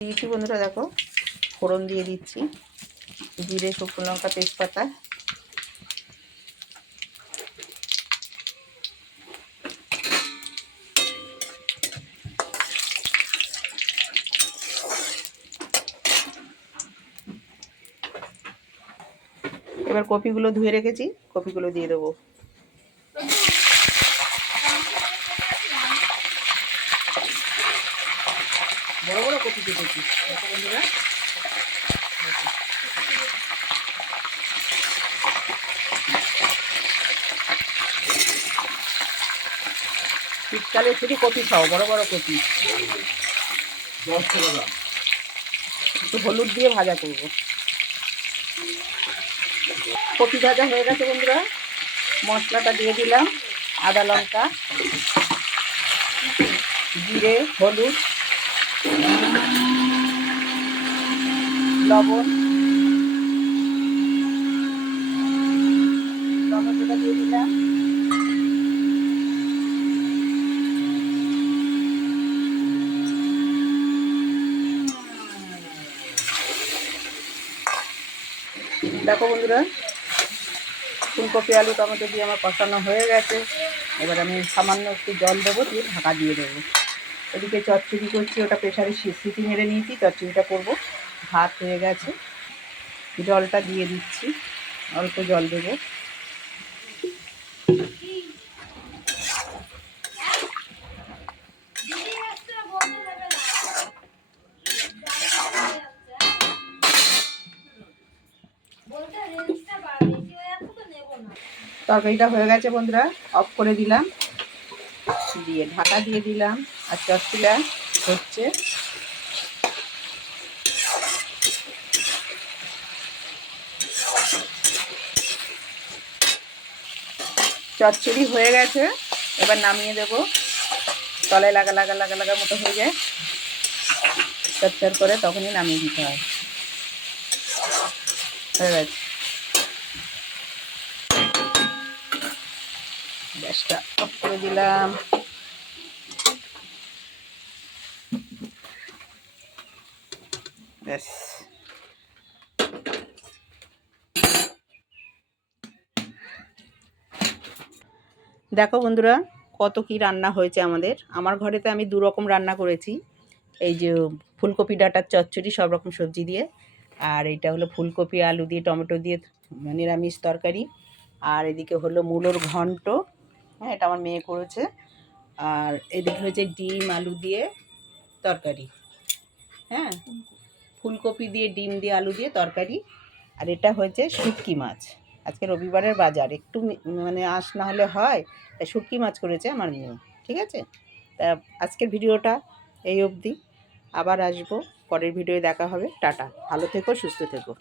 দিয়েছি বন্ধুরা, দেখো ফোড়ন দিয়ে দিচ্ছি জিরে, শুকনো লঙ্কা, তেজপাতা। এবার কপিগুলো ধুয়ে রেখেছি, কপিগুলো দিয়ে দেবো। বড় বড় কপি কেটেছি বন্ধুরা। শীতকালে শুধু কপি খাও, বড় বড় কপি। একটু হলুদ দিয়ে ভাজা করবো। কপি ভাজা হয়ে গেছে বন্ধুরা, মশলাটা দিয়ে দিলাম। আদা, লঙ্কা, জিরে, হলুদ, লবণ, টমেটোটা দিয়ে দিলাম। দেখো বন্ধুরা, ফুলকপি, আলু, টমেটো দিয়ে আমার কষানো হয়ে গেছে। এবার আমি সামান্য একটু জল দেবো, দিয়ে ঢাকা দিয়ে দেবো। এদিকে চচ্চড়ি করছি, ওটা প্রেশারে সিটি মেরে নিয়েছি, চচ্চড়িটা করবো। ভাত হয়ে গেছে, জলটা দিয়ে দিচ্ছি, অল্প জল দেবো। তরকারিটা হয়ে গেছে বন্ধুরা, অফ করে দিলাম, দিয়ে ঢাকা দিয়ে দিলাম। আর চচ্চড়িটা হচ্ছে। চচ্চড়ি হয়ে গেছে, এবার নামিয়ে দেব। তলায় লাগা লাগা লাগা লাগা মতো হয়ে যায়, চচ্চড় করে তখনই নামিয়ে দিতে হয়। হয়ে গেছে, গ্যাসটা অফ করে দিলাম। ব্যাস, দেখো বন্ধুরা কত কি রান্না হয়েছে আমাদের। আমার ঘরেতে আমি দু রকম রান্না করেছি। এই যে ফুলকপি ডাঁটার চচ্চড়ি সব রকম সবজি দিয়ে, আর এটা হলো ফুলকপি আলু দিয়ে টমেটো দিয়ে নিরামিষ তরকারি। আর এদিকে হলো মূলোর ঘন্ট, হ্যাঁ এটা আমার মেয়ে করেছে। আর এদিকে হচ্ছে ডিম আলু দিয়ে তরকারি, হ্যাঁ ফুলকপি দিয়ে ডিম দিয়ে আলু দিয়ে তরকারি। আর এটা হয়েছে শুটকি মাছ। আজকে রবিবারের বাজার, একটু মানে আঁশ না হলে হয়, তাই শুটকি মাছ করেছে আমার মেয়ে। ঠিক আছে, তা আজকের ভিডিওটা এই অবধি। আবার আসবো, পরের ভিডিওয়ে দেখা হবে। টাটা, ভালো থেকো, সুস্থ থেকো।